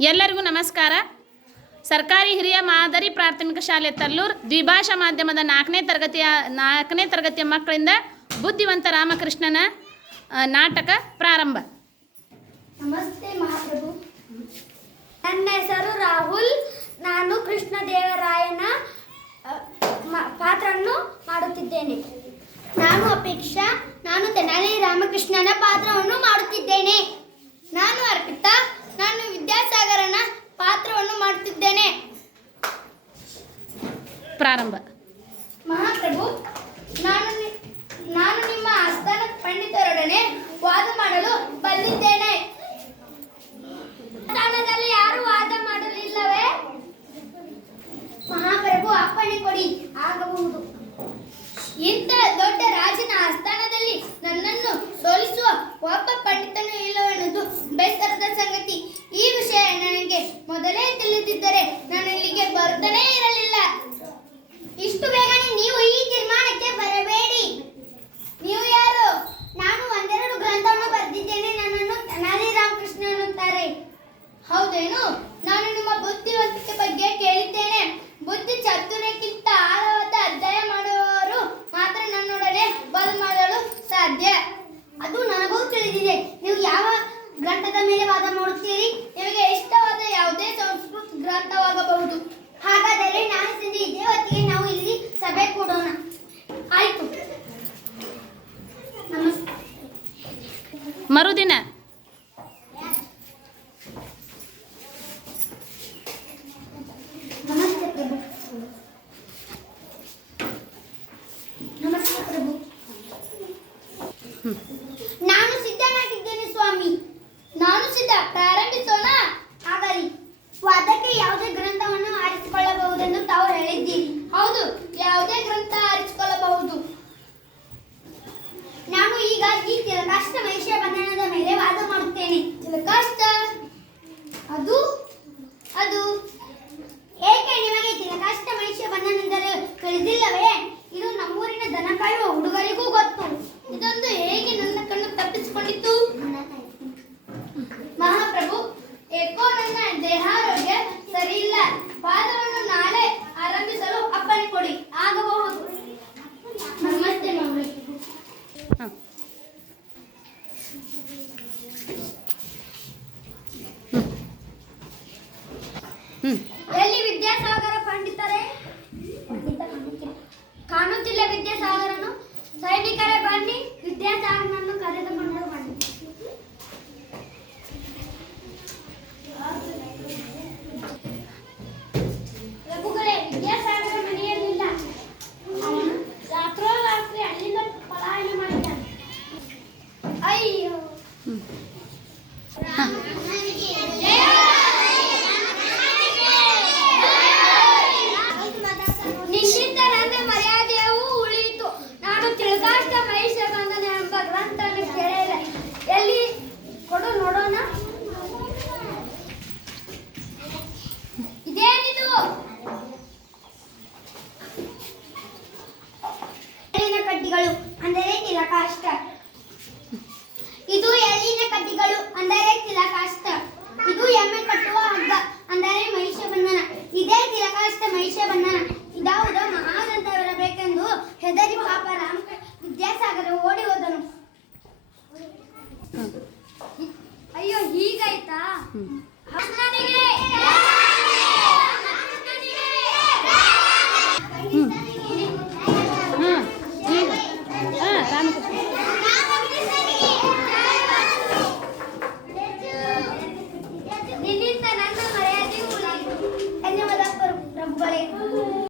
ಎಲ್ಲರಿಗೂ ನಮಸ್ಕಾರ. ಸರ್ಕಾರಿ ಹಿರಿಯ ಮಾದರಿ ಪ್ರಾಥಮಿಕ ಶಾಲೆ ತಲ್ಲೂರು ದ್ವಿಭಾಷಾ ಮಾಧ್ಯಮದ ನಾಲ್ಕನೇ ತರಗತಿಯ ನಾಲ್ಕನೇ ತರಗತಿಯ ಮಕ್ಕಳಿಂದ ಬುದ್ಧಿವಂತ ರಾಮಕೃಷ್ಣನ ನಾಟಕ ಪ್ರಾರಂಭ. ನಮಸ್ತೆ ಮಹಾಪ್ರಭು. ನನ್ನ ಹೆಸರು ರಾಹುಲ್. ನಾನು ಕೃಷ್ಣದೇವರಾಯನ ದೇವರಾಯನ ಪಾತ್ರವನ್ನು ಮಾಡುತ್ತಿದ್ದೇನೆ. ನಾನು ಅಪೇಕ್ಷಾ. ನಾನು ತೆನಾಲಿ ರಾಮಕೃಷ್ಣನ ಪಾತ್ರವನ್ನು ಮಾಡುತ್ತಿದ್ದೇನೆ. ನಾನು ಅರ್ಪಿತಾ. ನಾನು ವಿದ್ಯಾಸಾಗರನ ಪಾತ್ರವನ್ನು ಮಾಡುತ್ತಿದ್ದೇನೆ ಪ್ರಾರಂಭ. ಮಹಾಪ್ರಭು ನಾನು ನಾನು ನಿಮ್ಮ ಆಸ್ಥಾನ ಪಂಡಿತರೊಡನೆ ವಾದ ಮಾಡಲು ಬಂದಿದ್ದೇನೆ. ಸ್ಥಾನದಲ್ಲಿ ಯಾರು ವಾದ ಮಾಡಲಿಲ್ಲವೇ? ಮಹಾಪ್ರಭು ಅಪ್ಪಣೆ ಕೊಡಿ ಆಗಬಹುದು. ಇಂಥ ದೊಡ್ಡ ರಾಜನ ಆಸ್ಥಾನದಲ್ಲಿ ನನ್ನನ್ನು ಸೋಲಿಸುವ ಒಬ್ಬ ನೀವು ಈ ತೀರ್ಮಾನಕ್ಕೆ ಬರಬೇಡಿ. ನೀವು ಯಾರು? ನಾನು ಒಂದೆರಡು ಗ್ರಂಥವನ್ನು ಬರೆದಿದ್ದೇನೆ. ನನ್ನನ್ನು ತೆನಾಲಿ ರಾಮಕೃಷ್ಣ ಅನ್ನುತ್ತಾರೆ ಹೌದೇನು? ನಾನು ನಿಮ್ಮ ಬುದ್ಧಿವಂತಿಕೆ ಬಗ್ಗೆ ಕೇಳಿದ್ದೇನೆ. ಬುದ್ಧಿ ಚಾತುರ್ಯಕ್ಕಿಂತ ನಾನು ಸಿದ್ಧನಾಗಿದ್ದೇನೆ ಸ್ವಾಮಿ. ನಾನು ಸಿದ್ಧ, ಪ್ರಾರಂಭಿಸೋಣ. ಆಗಲಿ. ವಾದಕ್ಕೆ ಯಾವುದೇ ಗ್ರಂಥವನ್ನು ಆರಿಸಿಕೊಳ್ಳಬಹುದೆಂದು ತಾವು ಹೇಳಿದ್ದೀರಿ. ಹೌದು, ಯಾವುದೇ ಗ್ರಂಥ ಆರಿಸಿಕೊಳ್ಳಬಹುದು. ನಾನು ಈಗ ಈ ತಿಲಕಾಷ್ಟ ಮಹಿಷ ಬಂಧನದ ಮೇಲೆ ವಾದ ಮಾಡುತ್ತೇನೆ. ತಿಲಕಾಷ್ಟ ಅದು? ಅದು? ಏಕೆ ನಿಮಗೆ ತಿಲಕಾಷ್ಟ ಮಹಿಷ ಬಂಧನೆಂದರೆ ತಿಳಿದಿಲ್ಲವೇ? ಕಡ್ಡಿಗಳು ಅಂದರೆ ತಿಲಕಾಷ್ಟ ಇದು ಎಮ್ಮೆ ಕಟ್ಟುವ ಹಗ್ಗ ಅಂದರೆ ಮಹಿಷ ಬಂಧನ. ಇದೇ ತಿಲಕಾಷ್ಟ ಮಹಿಷ ಬಂಧನ. ಇದಾವುದೋ ಮಹಾಗ್ರಂಥವಿರಬೇಕೆಂದು ಹೆದರಿ ಪಾಪ ರಾಮ ವಿದ್ಯಾಸಾಗರ ಓಡಿ ಹೋದನು. ಅಯ್ಯೋ ಹೀಗಾಯ್ತಾ?